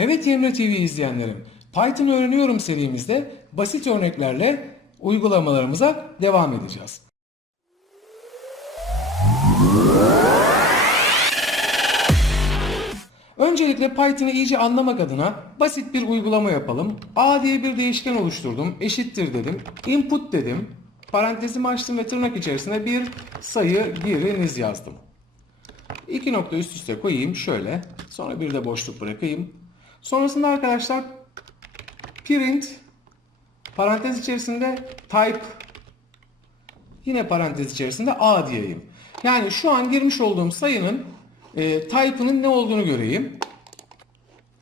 Evet Emre TV izleyenlerim, Python öğreniyorum serimizde basit örneklerle uygulamalarımıza devam edeceğiz. Öncelikle Python'ı iyice anlamak adına basit bir uygulama yapalım. A diye bir değişken oluşturdum. Eşittir dedim. Input dedim. Parantezimi açtım ve tırnak içerisine bir sayı giriniz yazdım. İki nokta üst üste koyayım şöyle. Sonra bir de boşluk bırakayım. Sonrasında arkadaşlar print parantez içerisinde type yine parantez içerisinde a diyeyim. Yani şu an girmiş olduğum sayının e, type'ının ne olduğunu göreyim.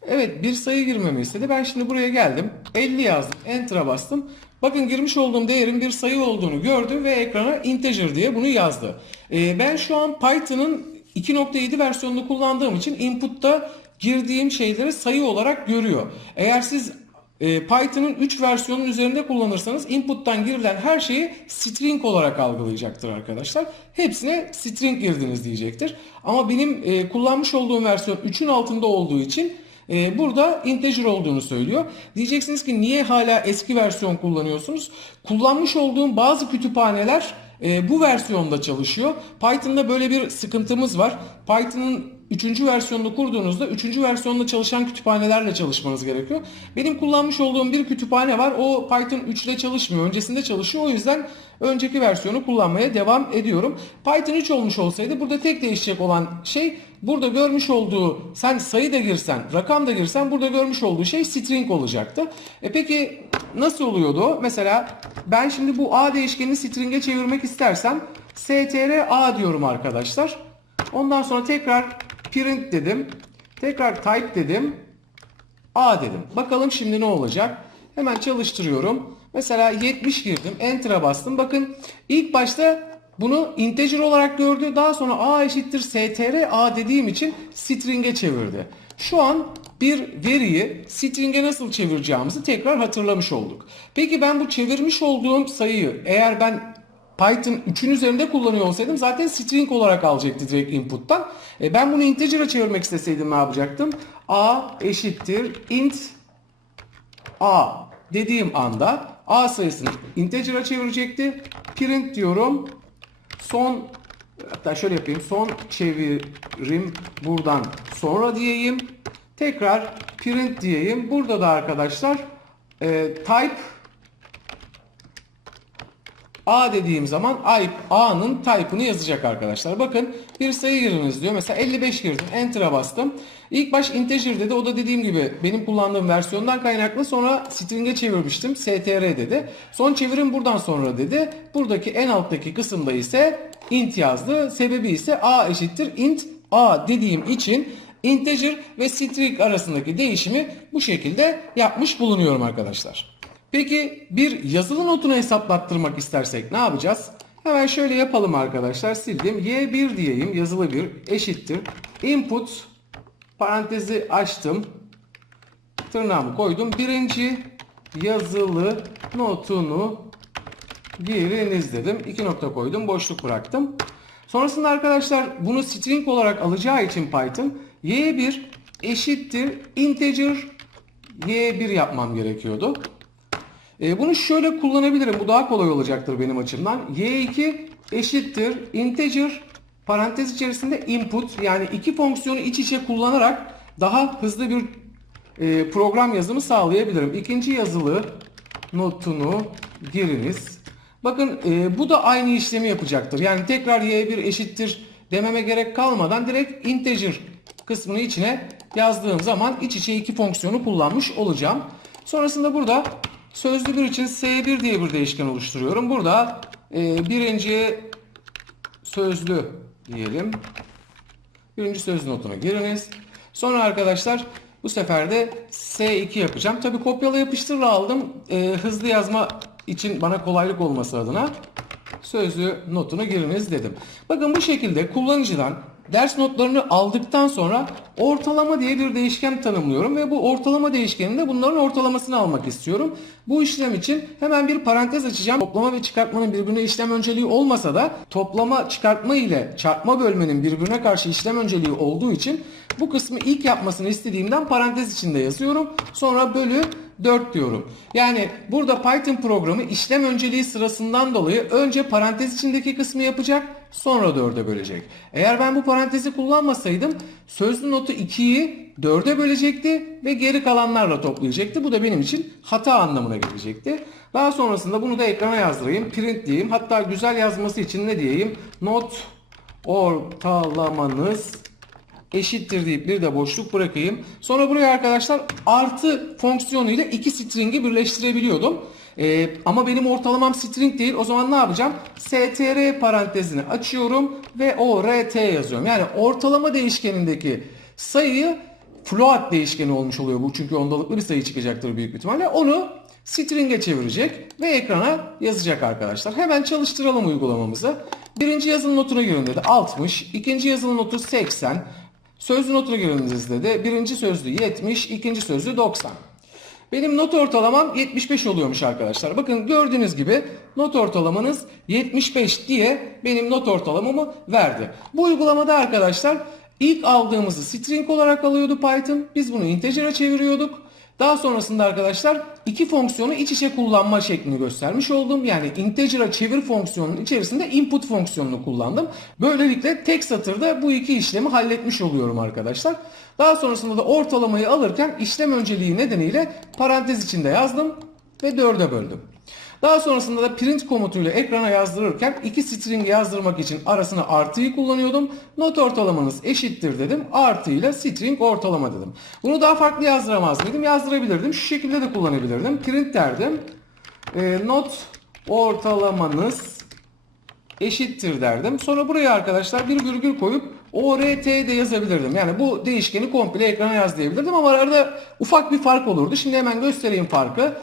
Evet bir sayı girmemi istedi. Ben şimdi buraya geldim. 50 yazdım. Enter'a bastım. Bakın girmiş olduğum değerin bir sayı olduğunu gördü ve ekrana integer diye bunu yazdı. Ee, ben şu an Python'ın 2.7 versiyonunu kullandığım için input'ta girdiğim şeyleri sayı olarak görüyor. Eğer siz e, Python'ın 3 versiyonun üzerinde kullanırsanız input'tan girilen her şeyi string olarak algılayacaktır arkadaşlar. Hepsine string girdiniz diyecektir. Ama benim e, kullanmış olduğum versiyon 3'ün altında olduğu için ee, burada integer olduğunu söylüyor. Diyeceksiniz ki niye hala eski versiyon kullanıyorsunuz? Kullanmış olduğum bazı kütüphaneler e, bu versiyonda çalışıyor. Python'da böyle bir sıkıntımız var. Python'ın 3. versiyonunu kurduğunuzda 3. versiyonda çalışan kütüphanelerle çalışmanız gerekiyor. Benim kullanmış olduğum bir kütüphane var. O Python 3 ile çalışmıyor. Öncesinde çalışıyor. O yüzden önceki versiyonu kullanmaya devam ediyorum. Python 3 olmuş olsaydı burada tek değişecek olan şey burada görmüş olduğu sen sayı da girsen, rakam da girsen burada görmüş olduğu şey string olacaktı. E peki nasıl oluyordu? Mesela ben şimdi bu a değişkenini string'e çevirmek istersem str a diyorum arkadaşlar. Ondan sonra tekrar print dedim. Tekrar type dedim. A dedim. Bakalım şimdi ne olacak? Hemen çalıştırıyorum. Mesela 70 girdim. Enter'a bastım. Bakın ilk başta bunu integer olarak gördü. Daha sonra a eşittir str a dediğim için string'e çevirdi. Şu an bir veriyi string'e nasıl çevireceğimizi tekrar hatırlamış olduk. Peki ben bu çevirmiş olduğum sayıyı eğer ben Python 3'ün üzerinde kullanıyor olsaydım zaten string olarak alacaktı direkt input'tan. E ben bunu integer'a çevirmek isteseydim ne yapacaktım? a eşittir int a dediğim anda a sayısını integer'a çevirecekti. Print diyorum. Son hatta şöyle yapayım. Son çevirim buradan sonra diyeyim. Tekrar print diyeyim. Burada da arkadaşlar e, type A dediğim zaman A'nın type'ını yazacak arkadaşlar. Bakın bir sayı giriniz diyor. Mesela 55 girdim. Enter'a bastım. İlk baş integer dedi. O da dediğim gibi benim kullandığım versiyondan kaynaklı. Sonra string'e çevirmiştim. str dedi. Son çevirim buradan sonra dedi. Buradaki en alttaki kısımda ise int yazdı. Sebebi ise a eşittir int a dediğim için integer ve string arasındaki değişimi bu şekilde yapmış bulunuyorum arkadaşlar. Peki bir yazılı notunu hesaplattırmak istersek ne yapacağız? Hemen şöyle yapalım arkadaşlar. Sildim. Y1 diyeyim. Yazılı bir eşittir. Input parantezi açtım. Tırnağımı koydum. Birinci yazılı notunu giriniz dedim. İki nokta koydum. Boşluk bıraktım. Sonrasında arkadaşlar bunu string olarak alacağı için Python y1 eşittir integer y1 yapmam gerekiyordu. E, bunu şöyle kullanabilirim. Bu daha kolay olacaktır benim açımdan. Y2 eşittir integer parantez içerisinde input yani iki fonksiyonu iç içe kullanarak daha hızlı bir e, program yazımı sağlayabilirim. İkinci yazılı notunu giriniz. Bakın e, bu da aynı işlemi yapacaktır. Yani tekrar y1 eşittir dememe gerek kalmadan direkt integer kısmını içine yazdığım zaman iç içe iki fonksiyonu kullanmış olacağım. Sonrasında burada Sözlü bir için S1 diye bir değişken oluşturuyorum. Burada e, birinci sözlü diyelim. Birinci sözlü notuna giriniz. Sonra arkadaşlar bu sefer de S2 yapacağım. Tabi kopyala yapıştırla aldım. E, hızlı yazma için bana kolaylık olması adına sözlü notunu giriniz dedim. Bakın bu şekilde kullanıcıdan ders notlarını aldıktan sonra ortalama diye bir değişken tanımlıyorum ve bu ortalama değişkeninde bunların ortalamasını almak istiyorum. Bu işlem için hemen bir parantez açacağım. Toplama ve çıkartmanın birbirine işlem önceliği olmasa da toplama çıkartma ile çarpma bölmenin birbirine karşı işlem önceliği olduğu için bu kısmı ilk yapmasını istediğimden parantez içinde yazıyorum. Sonra bölü 4 diyorum. Yani burada Python programı işlem önceliği sırasından dolayı önce parantez içindeki kısmı yapacak sonra 4'e bölecek. Eğer ben bu parantezi kullanmasaydım sözlü notu 2'yi 4'e bölecekti ve geri kalanlarla toplayacaktı. Bu da benim için hata anlamına gelecekti. Daha sonrasında bunu da ekrana yazdırayım. Print diyeyim. Hatta güzel yazması için ne diyeyim? Not ortalamanız eşittir deyip bir de boşluk bırakayım. Sonra buraya arkadaşlar artı fonksiyonuyla iki string'i birleştirebiliyordum. Ee, ama benim ortalamam string değil. O zaman ne yapacağım? str parantezini açıyorum ve ort yazıyorum. Yani ortalama değişkenindeki sayıyı float değişkeni olmuş oluyor bu. Çünkü ondalıklı bir sayı çıkacaktır büyük ihtimalle. Onu string'e çevirecek ve ekrana yazacak arkadaşlar. Hemen çalıştıralım uygulamamızı. Birinci yazılı notuna girin dedi 60, ikinci yazılı notu 80, sözlü notuna giriniz dedi. Birinci sözlü 70, ikinci sözlü 90. Benim not ortalamam 75 oluyormuş arkadaşlar. Bakın gördüğünüz gibi not ortalamanız 75 diye benim not ortalamamı verdi. Bu uygulamada arkadaşlar ilk aldığımızı string olarak alıyordu Python. Biz bunu integer'a çeviriyorduk. Daha sonrasında arkadaşlar iki fonksiyonu iç içe kullanma şeklini göstermiş oldum. Yani integer'a çevir fonksiyonunun içerisinde input fonksiyonunu kullandım. Böylelikle tek satırda bu iki işlemi halletmiş oluyorum arkadaşlar. Daha sonrasında da ortalamayı alırken işlem önceliği nedeniyle parantez içinde yazdım ve 4'e böldüm. Daha sonrasında da print komutuyla ekrana yazdırırken iki string yazdırmak için arasına artıyı kullanıyordum. Not ortalamanız eşittir dedim. Artı ile string ortalama dedim. Bunu daha farklı yazdıramaz mıydım? Yazdırabilirdim. Şu şekilde de kullanabilirdim. Print derdim. E, not ortalamanız eşittir derdim. Sonra buraya arkadaşlar bir virgül koyup ORT de yazabilirdim. Yani bu değişkeni komple ekrana yaz diyebilirdim ama arada ufak bir fark olurdu. Şimdi hemen göstereyim farkı.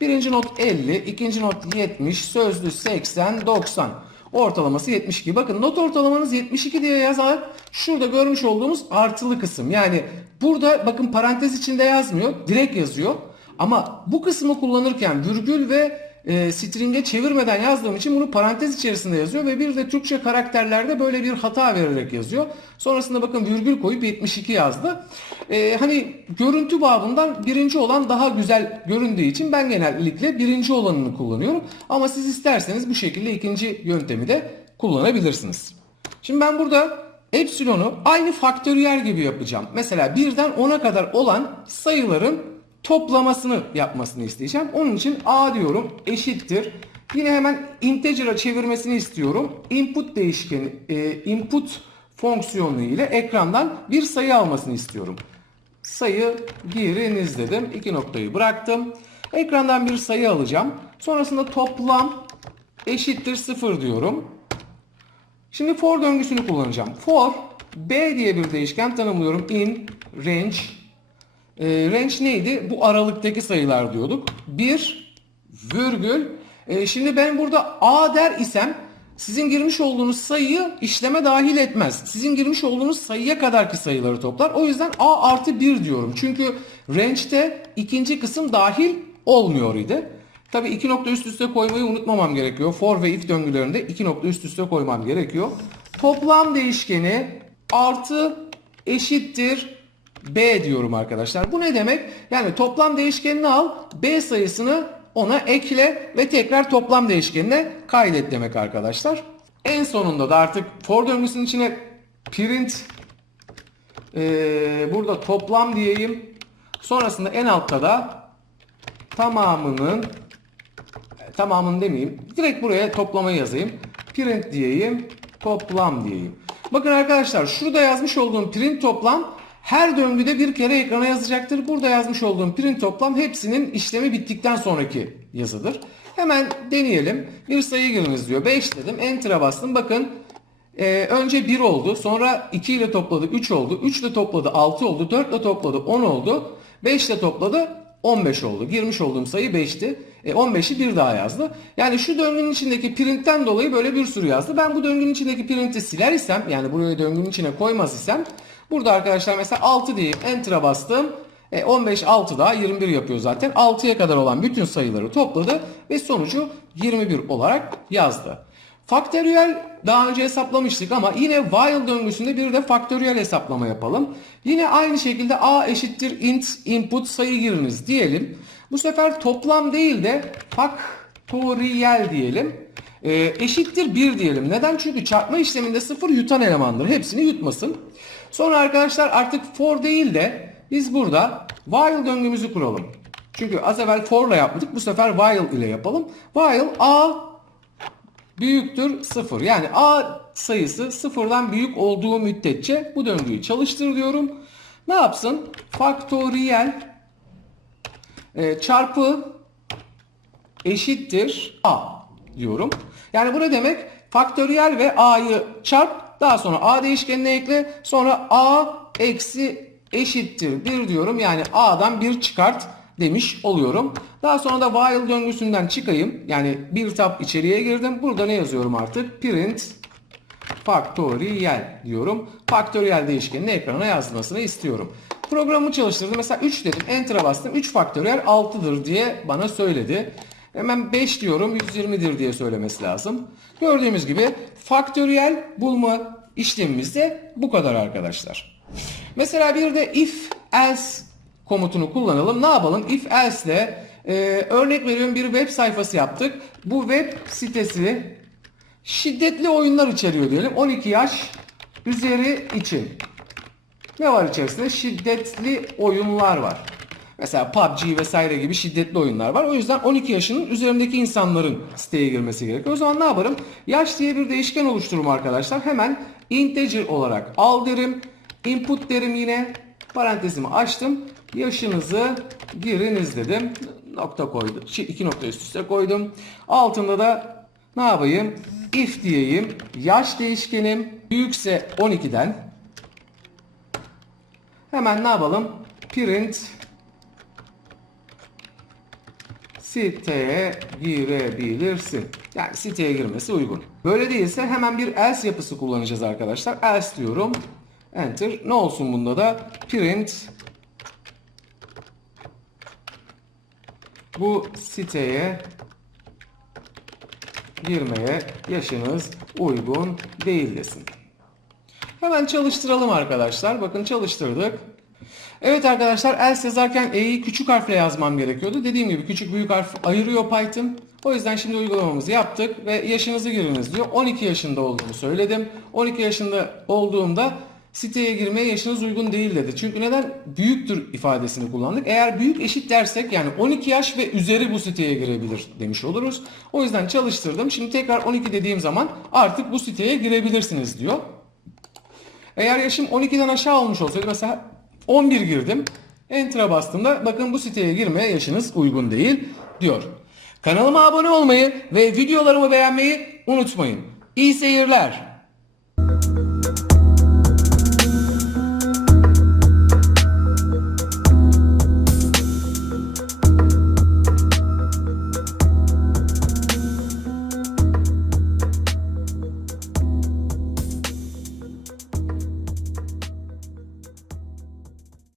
Birinci not 50, ikinci not 70, sözlü 80, 90. Ortalaması 72. Bakın not ortalamanız 72 diye yazar. Şurada görmüş olduğumuz artılı kısım. Yani burada bakın parantez içinde yazmıyor. Direkt yazıyor. Ama bu kısmı kullanırken virgül ve e, string'e çevirmeden yazdığım için bunu parantez içerisinde yazıyor ve bir de Türkçe karakterlerde böyle bir hata vererek yazıyor. Sonrasında bakın virgül koyup 72 yazdı. E, hani görüntü babından birinci olan daha güzel göründüğü için ben genellikle birinci olanını kullanıyorum. Ama siz isterseniz bu şekilde ikinci yöntemi de kullanabilirsiniz. Şimdi ben burada epsilonu aynı faktöriyel gibi yapacağım. Mesela birden 10'a kadar olan sayıların toplamasını yapmasını isteyeceğim. Onun için a diyorum eşittir. Yine hemen integer'a çevirmesini istiyorum. Input değişkeni, e, input fonksiyonu ile ekrandan bir sayı almasını istiyorum. Sayı giriniz dedim. İki noktayı bıraktım. Ekrandan bir sayı alacağım. Sonrasında toplam eşittir 0 diyorum. Şimdi for döngüsünü kullanacağım. For b diye bir değişken tanımlıyorum. In range e, range neydi? Bu aralıktaki sayılar diyorduk. 1 virgül. E, şimdi ben burada a der isem sizin girmiş olduğunuz sayıyı işleme dahil etmez. Sizin girmiş olduğunuz sayıya kadarki sayıları toplar. O yüzden a artı 1 diyorum. Çünkü range'de ikinci kısım dahil olmuyor idi. Tabi iki nokta üst üste koymayı unutmamam gerekiyor. For ve if döngülerinde iki nokta üst üste koymam gerekiyor. Toplam değişkeni artı eşittir B diyorum arkadaşlar. Bu ne demek? Yani toplam değişkenini al, B sayısını ona ekle ve tekrar toplam değişkenine kaydet demek arkadaşlar. En sonunda da artık for döngüsünün içine print ee, burada toplam diyeyim. Sonrasında en altta da tamamının tamamını demeyeyim. Direkt buraya toplamayı yazayım. Print diyeyim. Toplam diyeyim. Bakın arkadaşlar şurada yazmış olduğum print toplam her döngüde bir kere ekrana yazacaktır. Burada yazmış olduğum print toplam hepsinin işlemi bittikten sonraki yazıdır. Hemen deneyelim. Bir sayı giriniz diyor. 5 dedim. Enter'a bastım. Bakın e, önce 1 oldu. Sonra 2 ile topladı 3 oldu. 3 ile topladı 6 oldu. 4 ile topladı 10 oldu. 5 ile topladı 15 oldu. Girmiş olduğum sayı 5'ti. E 15'i bir daha yazdı. Yani şu döngünün içindeki printten dolayı böyle bir sürü yazdı. Ben bu döngünün içindeki printi siler isem yani burayı döngünün içine koymaz isem burada arkadaşlar mesela 6 diyeyim enter'a bastım. E 15 6 daha 21 yapıyor zaten. 6'ya kadar olan bütün sayıları topladı ve sonucu 21 olarak yazdı. Faktöriyel daha önce hesaplamıştık ama yine while döngüsünde bir de faktöriyel hesaplama yapalım. Yine aynı şekilde a eşittir int input sayı giriniz diyelim. Bu sefer toplam değil de faktöriyel diyelim. E, eşittir 1 diyelim. Neden? Çünkü çarpma işleminde 0 yutan elemandır. Hepsini yutmasın. Sonra arkadaşlar artık for değil de biz burada while döngümüzü kuralım. Çünkü az evvel for'la yapmadık. Bu sefer while ile yapalım. While a büyüktür 0. Yani a sayısı sıfırdan büyük olduğu müddetçe bu döngüyü çalıştır diyorum. Ne yapsın? Faktöriyel e, çarpı eşittir a diyorum. Yani bu ne demek? Faktöriyel ve a'yı çarp daha sonra a değişkenine ekle sonra a eksi eşittir 1 diyorum. Yani a'dan 1 çıkart demiş oluyorum. Daha sonra da while döngüsünden çıkayım. Yani bir tab içeriye girdim. Burada ne yazıyorum artık? Print faktöriyel diyorum. Faktöriyel değişkenini ekrana yazmasını istiyorum. Programı çalıştırdım. Mesela 3 dedim. Enter'a bastım. 3 faktöriyel 6'dır diye bana söyledi. Hemen 5 diyorum 120'dir diye söylemesi lazım. Gördüğümüz gibi faktöriyel bulma işlemimiz de bu kadar arkadaşlar. Mesela bir de if else komutunu kullanalım. Ne yapalım? If else ile e, örnek veriyorum bir web sayfası yaptık. Bu web sitesi şiddetli oyunlar içeriyor diyelim. 12 yaş üzeri için. Ne var içerisinde? Şiddetli oyunlar var. Mesela PUBG vesaire gibi şiddetli oyunlar var. O yüzden 12 yaşının üzerindeki insanların siteye girmesi gerekiyor. O zaman ne yaparım? Yaş diye bir değişken oluştururum arkadaşlar. Hemen integer olarak al derim. Input derim yine. Parantezimi açtım. Yaşınızı giriniz dedim. Nokta koydum. Şey, iki nokta üst üste koydum. Altında da ne yapayım? If diyeyim. Yaş değişkenim büyükse 12'den. Hemen ne yapalım? Print siteye girebilirsin. Yani siteye girmesi uygun. Böyle değilse hemen bir else yapısı kullanacağız arkadaşlar. Else diyorum. Enter. Ne olsun bunda da? Print bu siteye girmeye yaşınız uygun değil desin. Hemen çalıştıralım arkadaşlar. Bakın çalıştırdık. Evet arkadaşlar else yazarken e'yi küçük harfle yazmam gerekiyordu. Dediğim gibi küçük büyük harf ayırıyor Python. O yüzden şimdi uygulamamızı yaptık ve yaşınızı giriniz diyor. 12 yaşında olduğumu söyledim. 12 yaşında olduğumda siteye girmeye yaşınız uygun değil dedi. Çünkü neden? Büyüktür ifadesini kullandık. Eğer büyük eşit dersek yani 12 yaş ve üzeri bu siteye girebilir demiş oluruz. O yüzden çalıştırdım. Şimdi tekrar 12 dediğim zaman artık bu siteye girebilirsiniz diyor. Eğer yaşım 12'den aşağı olmuş olsaydı mesela 11 girdim. Enter'a bastığımda bakın bu siteye girmeye yaşınız uygun değil diyor. Kanalıma abone olmayı ve videolarımı beğenmeyi unutmayın. İyi seyirler.